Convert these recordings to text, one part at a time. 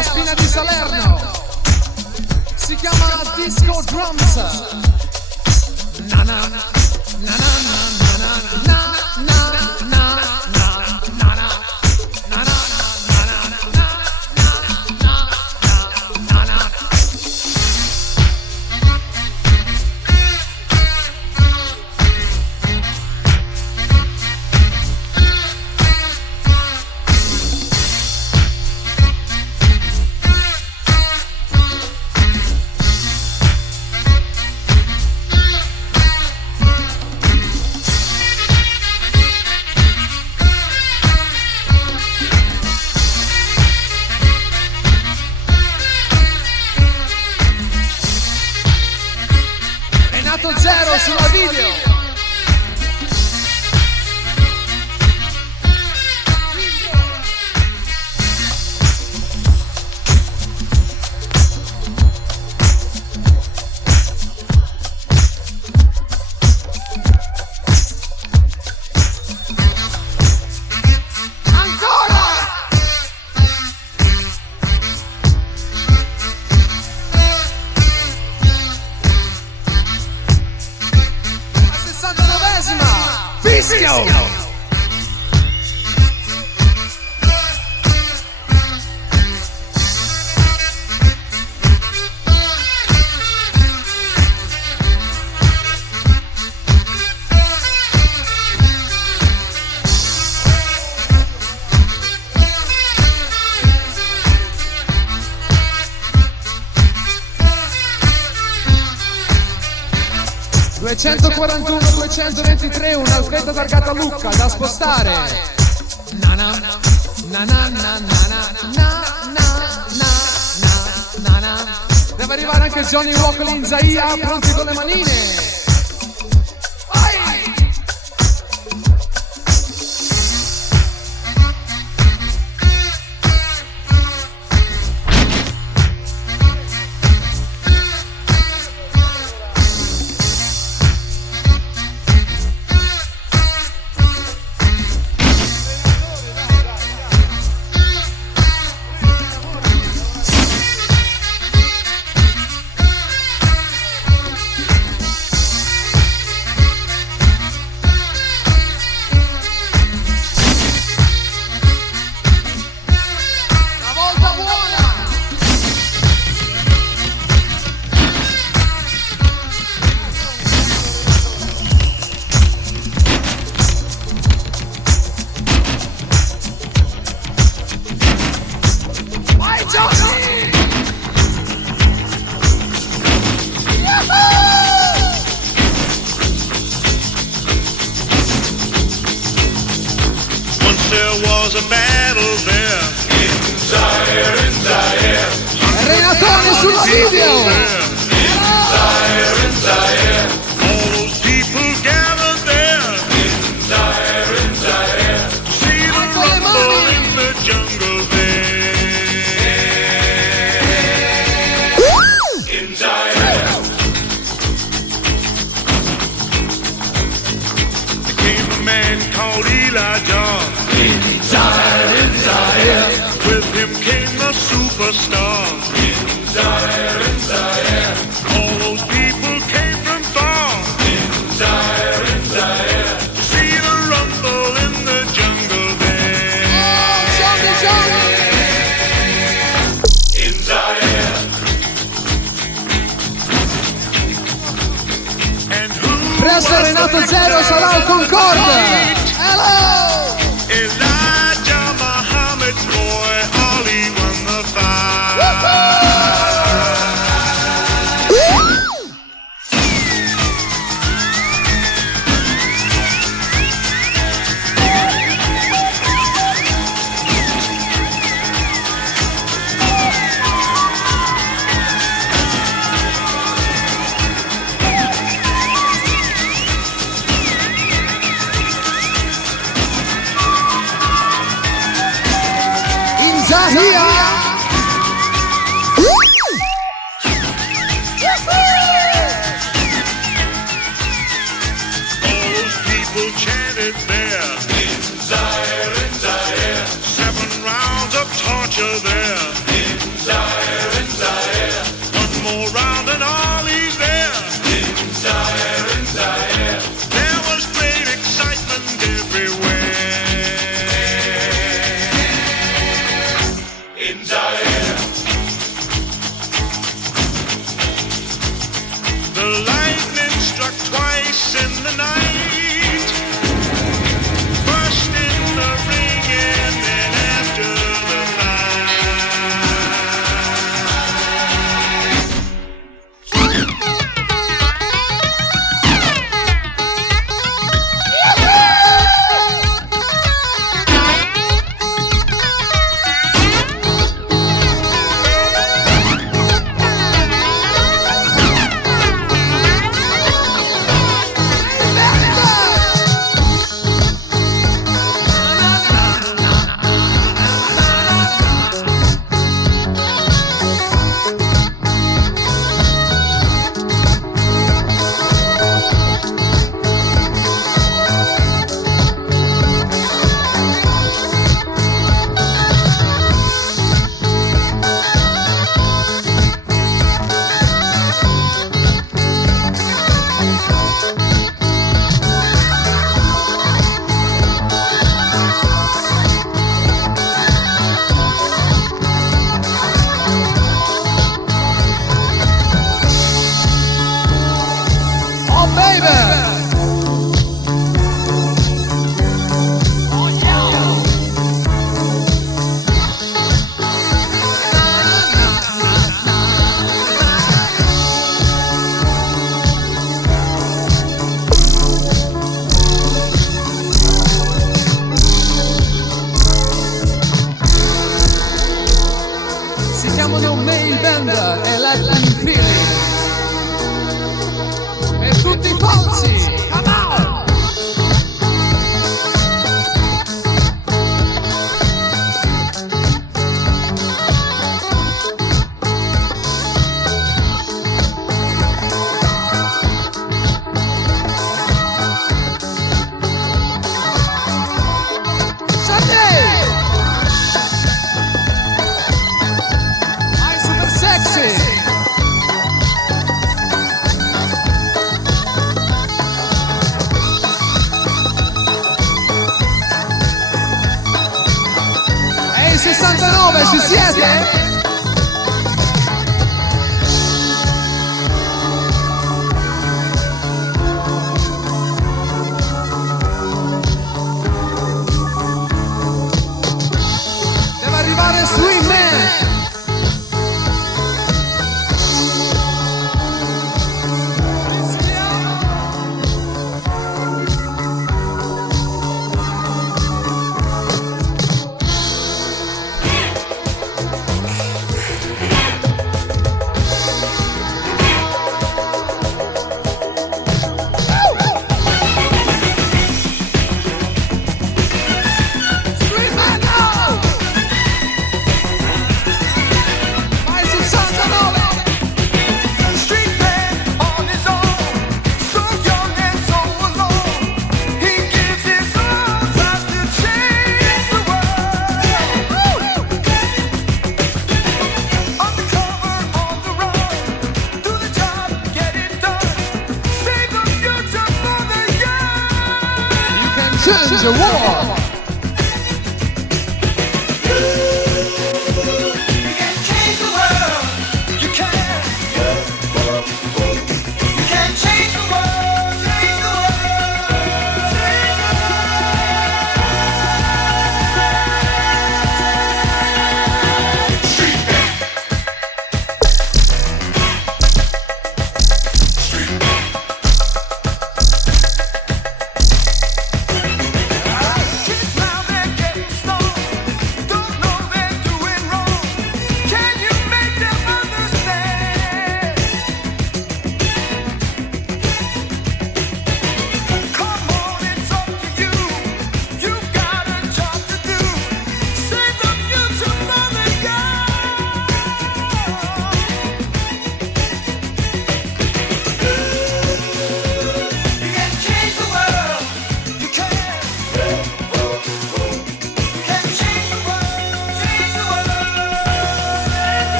la spina di Salerno. Si chiama Disco Drums. Na na na na na na na na na na na. Renato Zero sulla video. Fischio! 241, 223, un'alfetta targata Lucca da spostare. Na na na na na na na na na. Deve arrivare anche Johnny Walker in Zaia, pronti con le manine. Renatone sulla video! With him came the superstar. In Zaire, all those people came from far. In Zaire, to see the rumble in the jungle there. Oh, Johnny! In Zaire. And who presso Renato Zero sarà al Concorde. Hello! Elijah Muhammad, boy, Ali won the fight. Zahia! All those people chanted there. In Zaire, 7 rounds of torture there. In band e let me feel it. Per tutti i falsi, come on! Ehi 69, ci siete? Deve arrivare Sweet Man! Change the war!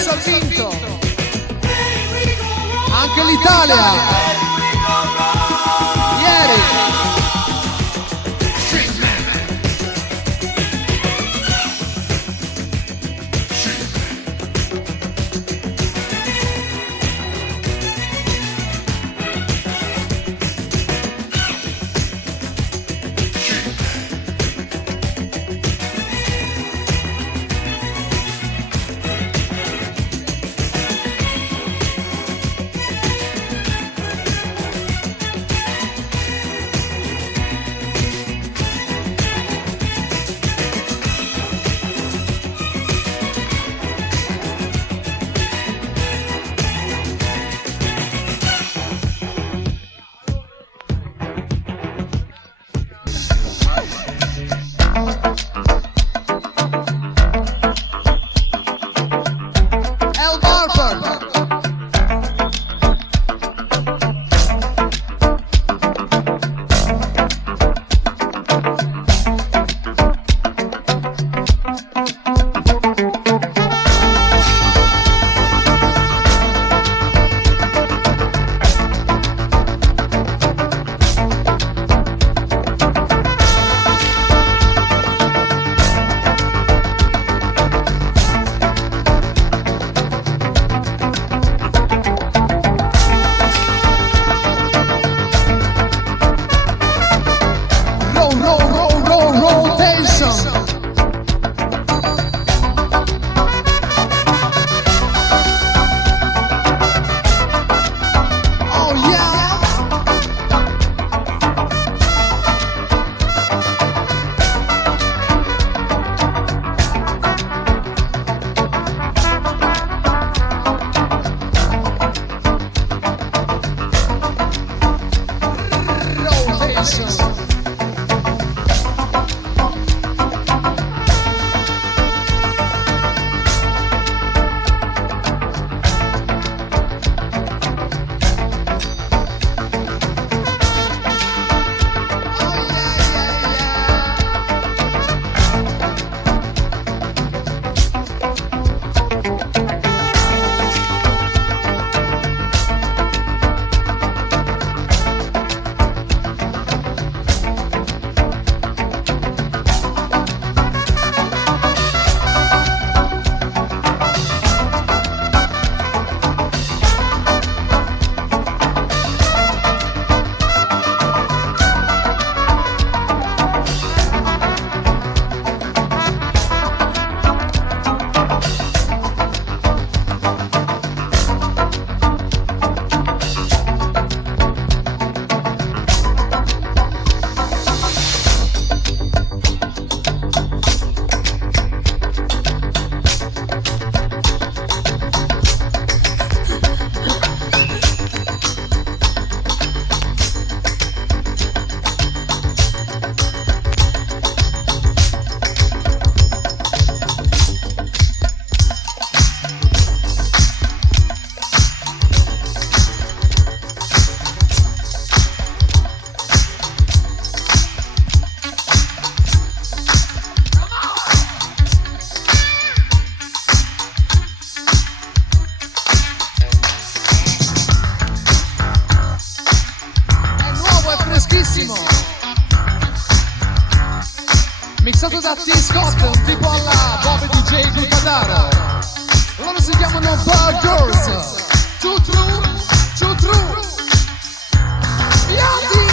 Ha vinto anche l'Italia ieri. mixato da T-Scott, un tipo alla Bob DJ di Cadaro. Loro si chiamano Bad Girls. Too true, too true. Yati!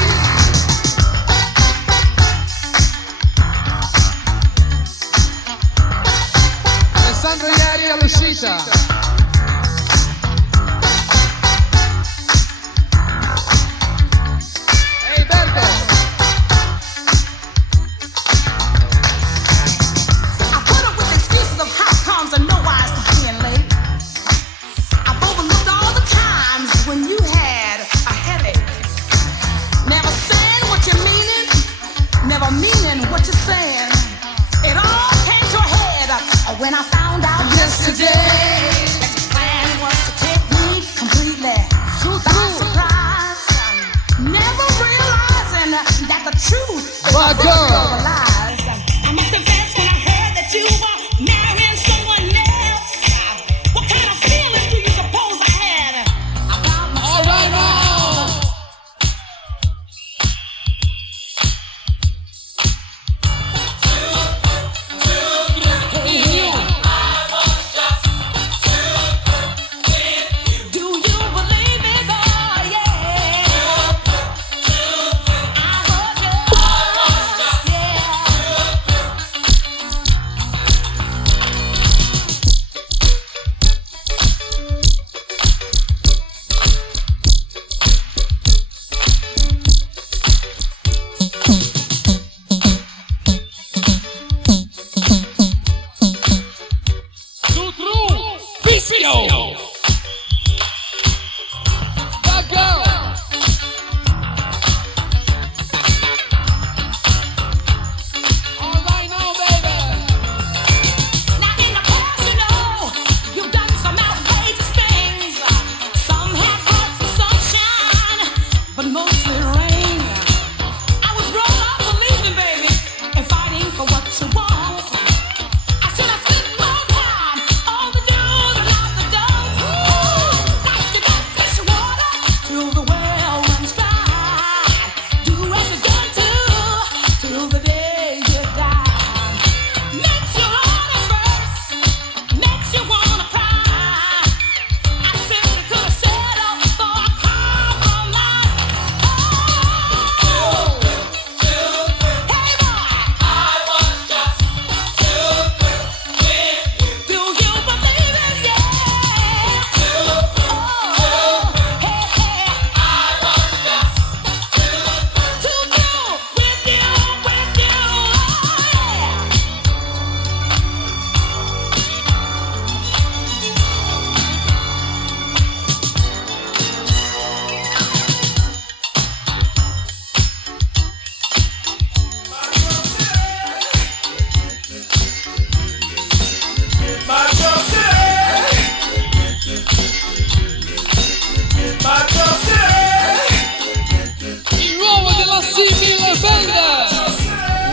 Alessandro ieri all'uscita. When I found out yesterday that your plan was to take me completely by surprise, never realizing that the truth is the lies. I must confess when I heard that you were marrying someone else. What kind of feelings do you suppose I had about myself? All right now.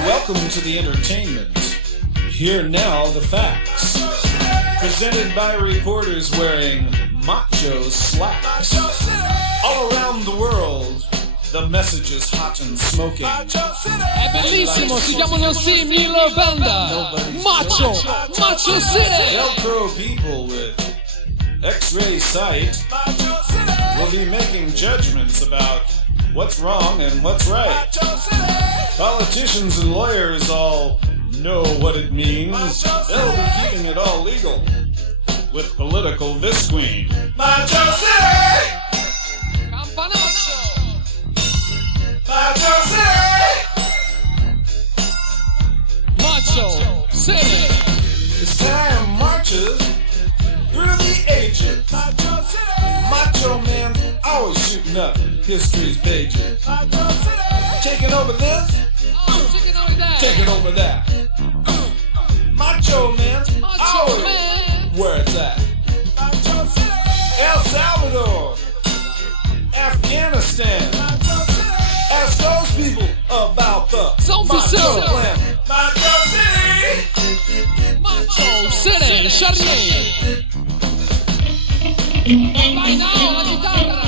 Welcome to the entertainment. Here now the facts. Presented by reporters wearing macho slacks. All around the world, the message is hot and smoking. È bellissimo, si chiamano Simile Banda. Macho, Macho City. Velcro people with X-ray sight will be making judgments about what's wrong and what's right. Politicians and lawyers all know what it means. They'll be keeping it all legal with political visqueen. Macho City! Campanaccio! Macho City! Macho City! As time marches through the ages, Macho Man always shooting up history's pages. Taking over this, taking over that. taking over that. Macho Man's Macho always Man. where it's at. El Salvador, Afghanistan. Ask those people about the Zombie Macho City. Plan. Macho City. Macho City, Charlie! Vai now, la chitarra!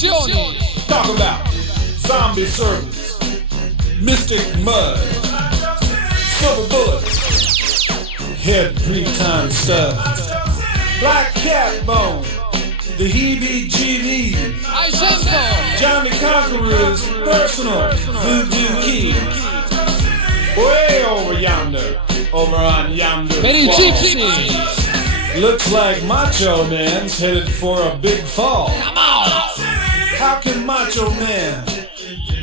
percussioni. Talk about zombie servants, mystic mud, silver bullets, head 3-time studs, black cat bone, the heebie-jeebies, Hai sempre John the Conqueror's personal voodoo key. Way over yonder, over on yonder per i wall. gypsy. Looks like Macho Man's headed for a big fall. Come on. How can Macho Man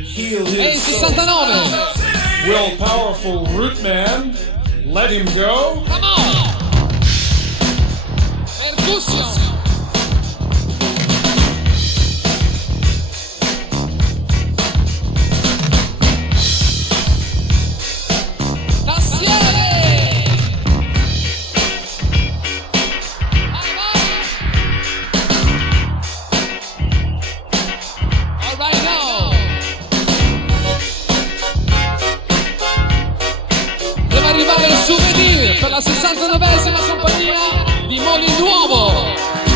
heal E il his soul? 69. Will powerful Root Man let him go? Come on. Percussioni. Per la 69esima compagnia di Nuovo.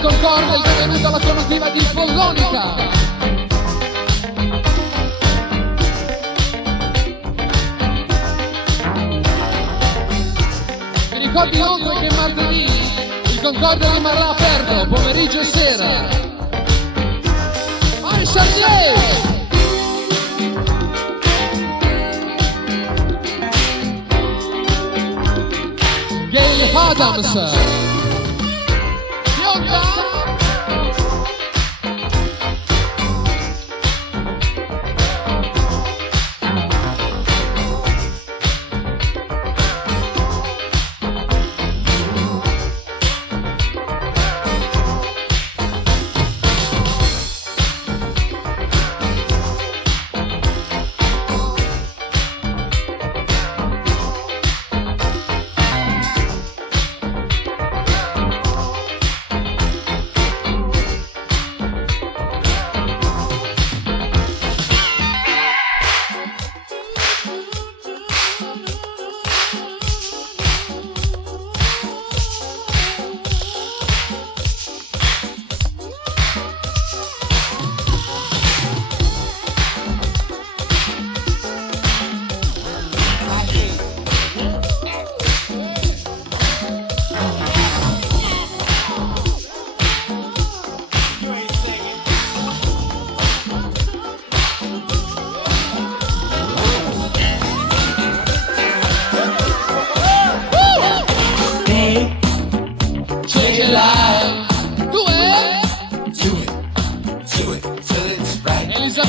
Concorde il benvenuto alla comitiva di Follonica. Vi ricordo inoltre che martedì il Concorde rimarrà aperto pomeriggio e sera. Vai Salve! Gay Adams.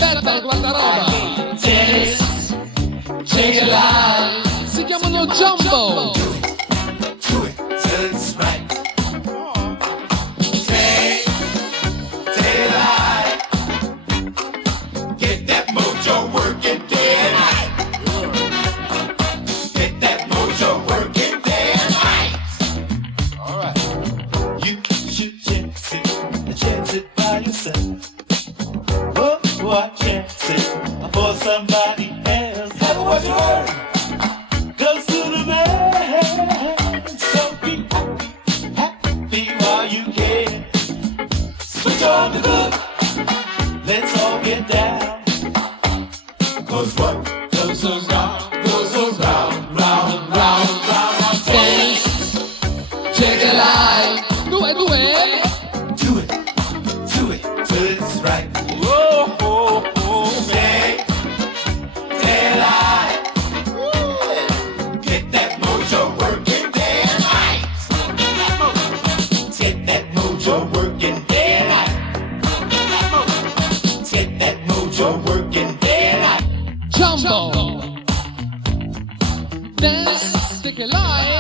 Elisabetta, quanta roba! Si chiamano Jumbo! Somebody else. Tell what you heard. Goes to the man. So be happy, happy while you can. Switch on the good. Let's all get down. Cause what goes around, round, round. Dance, check it out. Do it. Do it, till it's right. Whoa, oh, oh, man. Get that mojo working day and night. Get that mojo working day and night. Get that mojo working day and night. Jumbo! Dance, stick it live.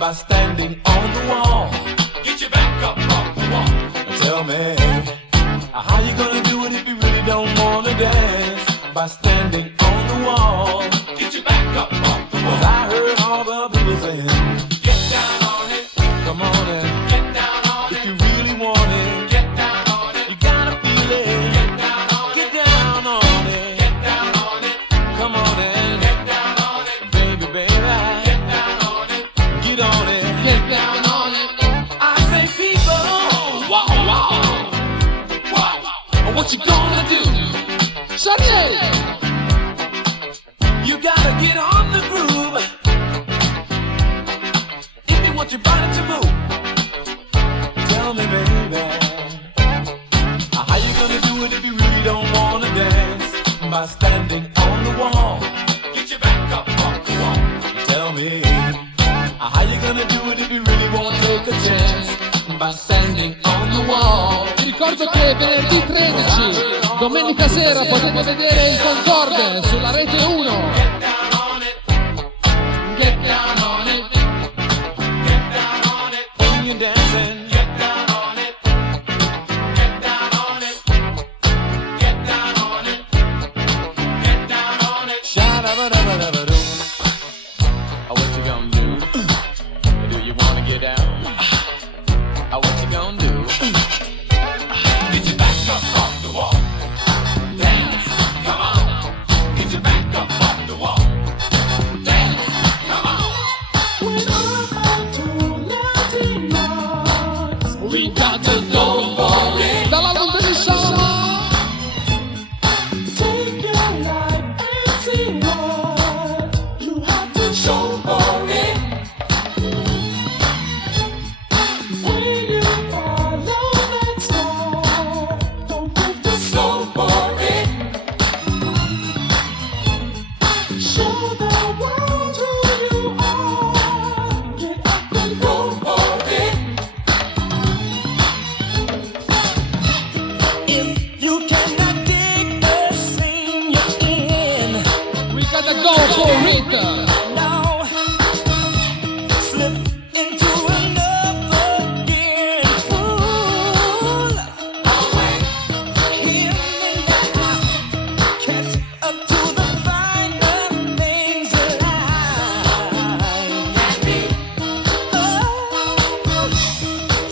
by standing on the wall. Get your back up off the wall. Tell me, how you gonna do it if you really don't wanna dance? By standing on the wall. Get your back up off the wall. 'Cause I heard all the people saying, get down on it. Come on and get down on it. If you really want it, get down on it. You gotta feel it. Get down on it. Get down on it. Get down on it. Come on and get down on it. Baby, baby. Get down on it. Get on it. Get down on it. I say people, whoa, whoa. Whoa. What you gonna do? Serie! You gotta get on the groove if you want your body to move. Tell me, baby, how you gonna do it if you really don't wanna dance? By standing on the wall. Get your back up off the wall. Tell me, how you gonna do it if you really won't take a chance? By standing on the wall. Vi ricordo che venerdì 13, domenica sera potete vedere il Concorde sulla rete 1. Get down on it. Get down on it. Get down on it. When you're dancing. Get down on it. Get down on it. Get down on it. Get down on it. Sha-da-ba-da-ba-da-ba-doo. What you gonna do? Do you wanna get down? What you gonna do? Get your back up off the wall. Dance, come on. Get your back up off the wall. Dance, come on. When I'm to Latina, We got to go for it. Dall'album Bellissima. take your life and see what you have to show for it. When you follow that star, don't have to slow for it. Show the world who you are. Get up and go for it. If you cannot dig the scene you're in, We got to go for it. now slip into another gear and pull away. Here and now, catch up to the finer things in life. Oh,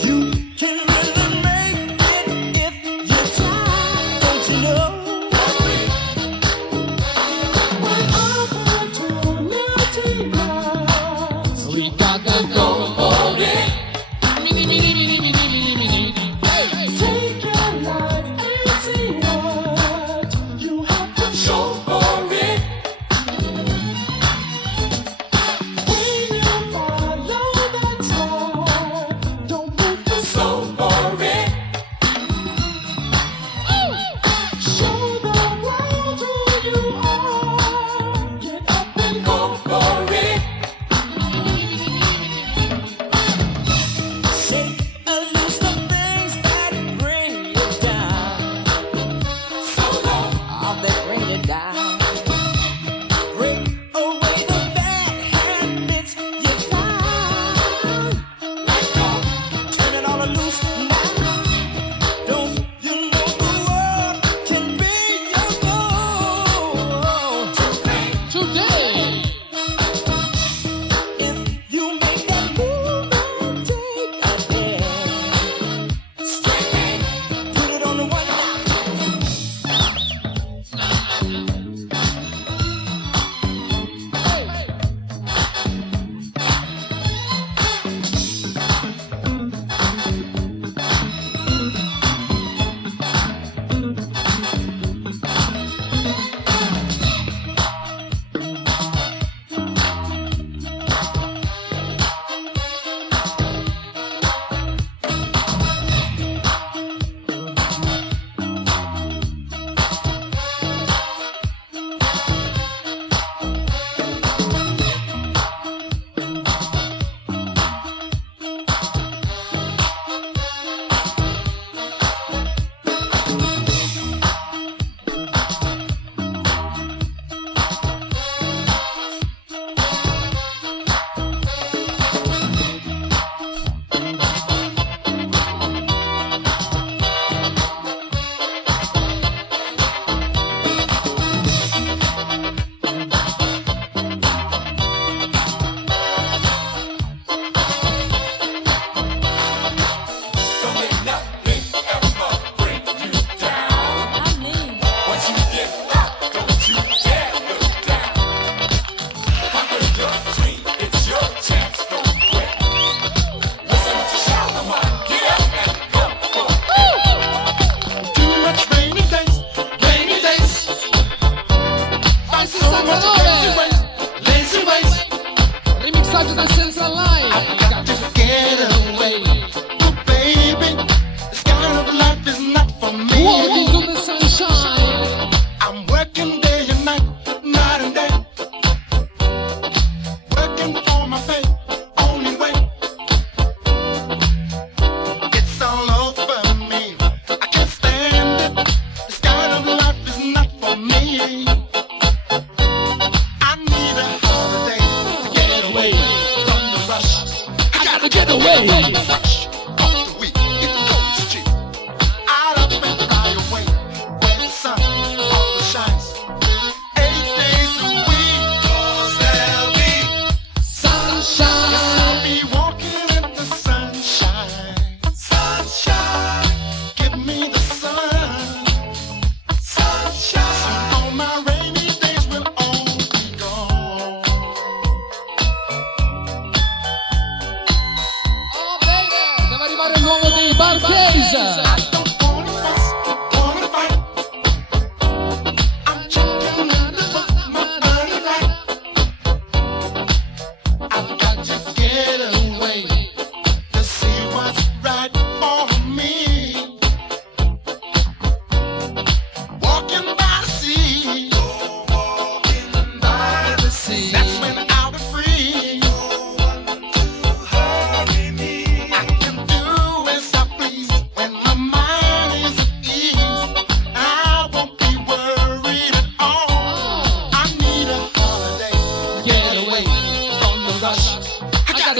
you can really make it if you try, don't you know? When I'm to Latina, We got to go for it. Mini, mini, mini, mini, mini, mini. Hey, hey. take your life and see what you have to show for it. When you follow that star, don't move too slow for it. Show the world who you are. Get up and go for it.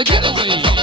get away.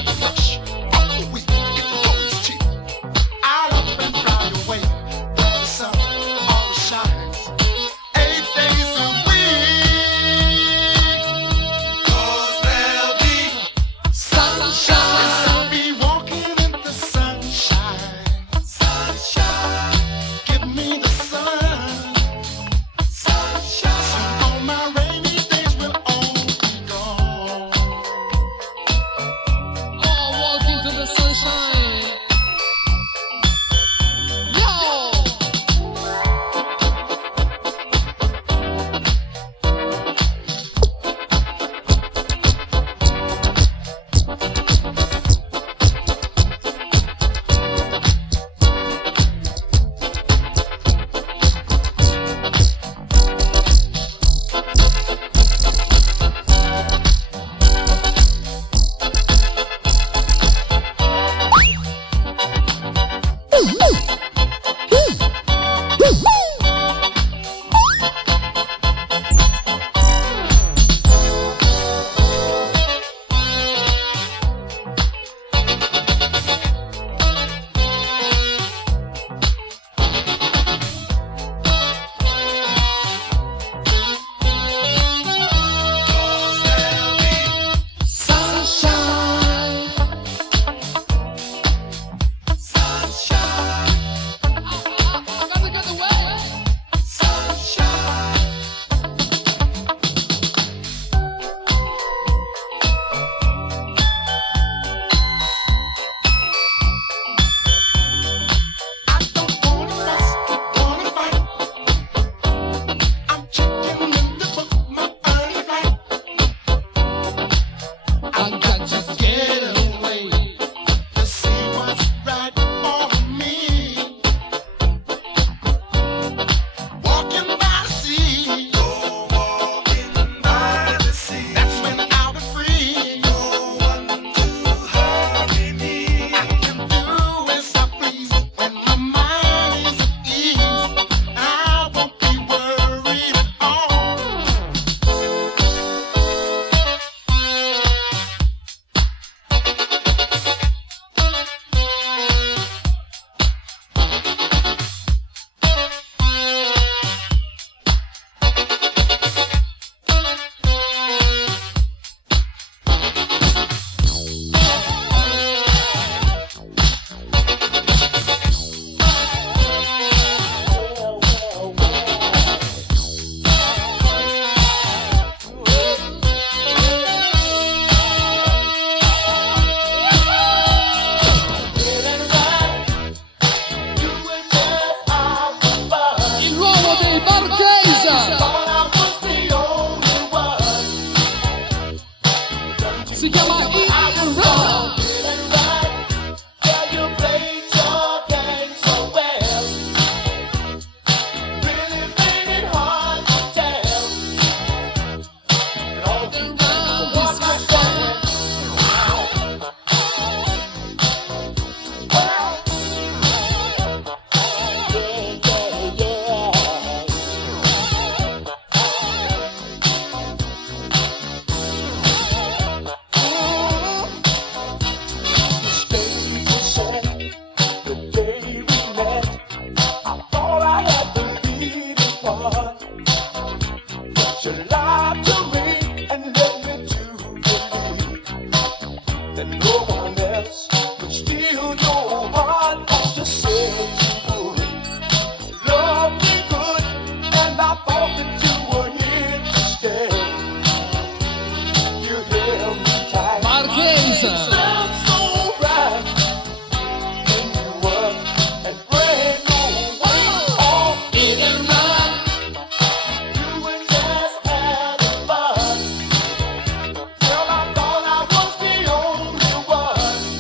that no one else could steal your heart. Just said you would love me good, and I thought that you were here to stay. You held me tight. Marchesa. Felt so right. When you were and prayed no way off in and run. You were just having fun. Till I thought I was the only one.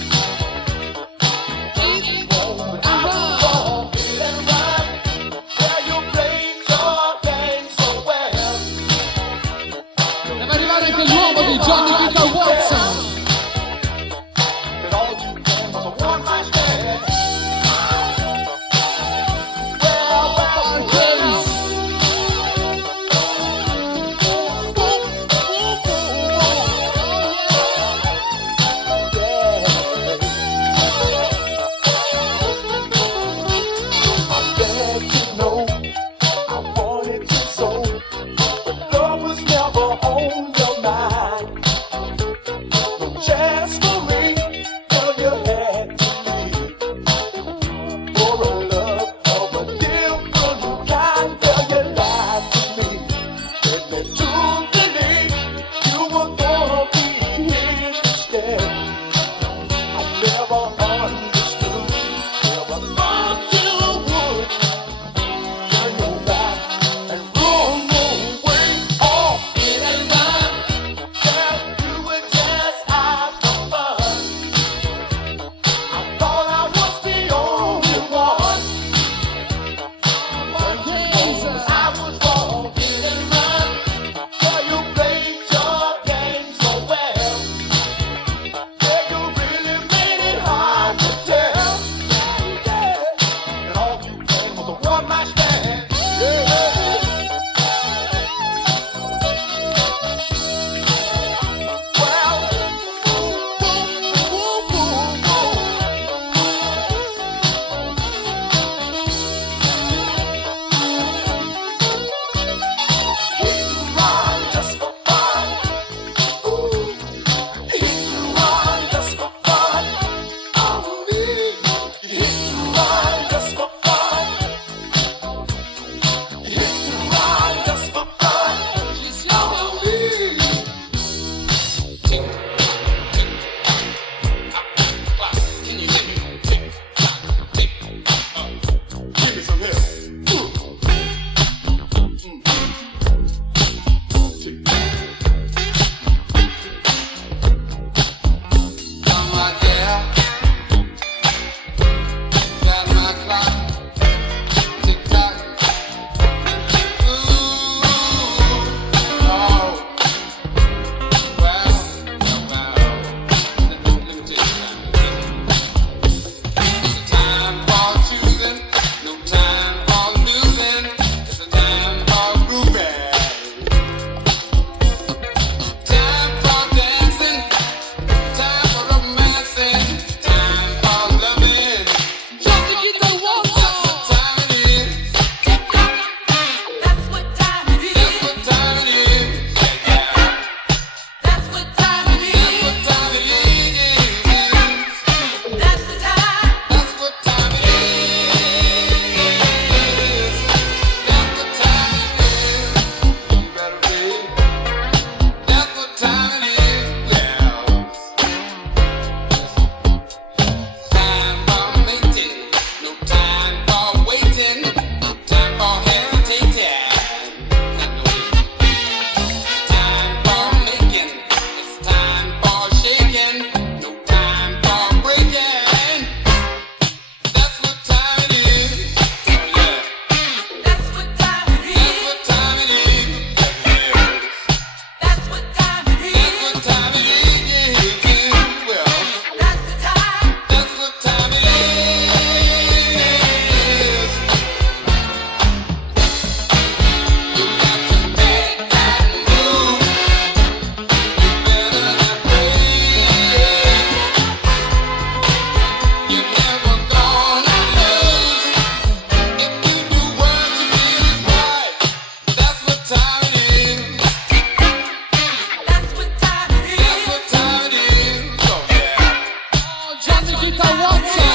Vita, what's up?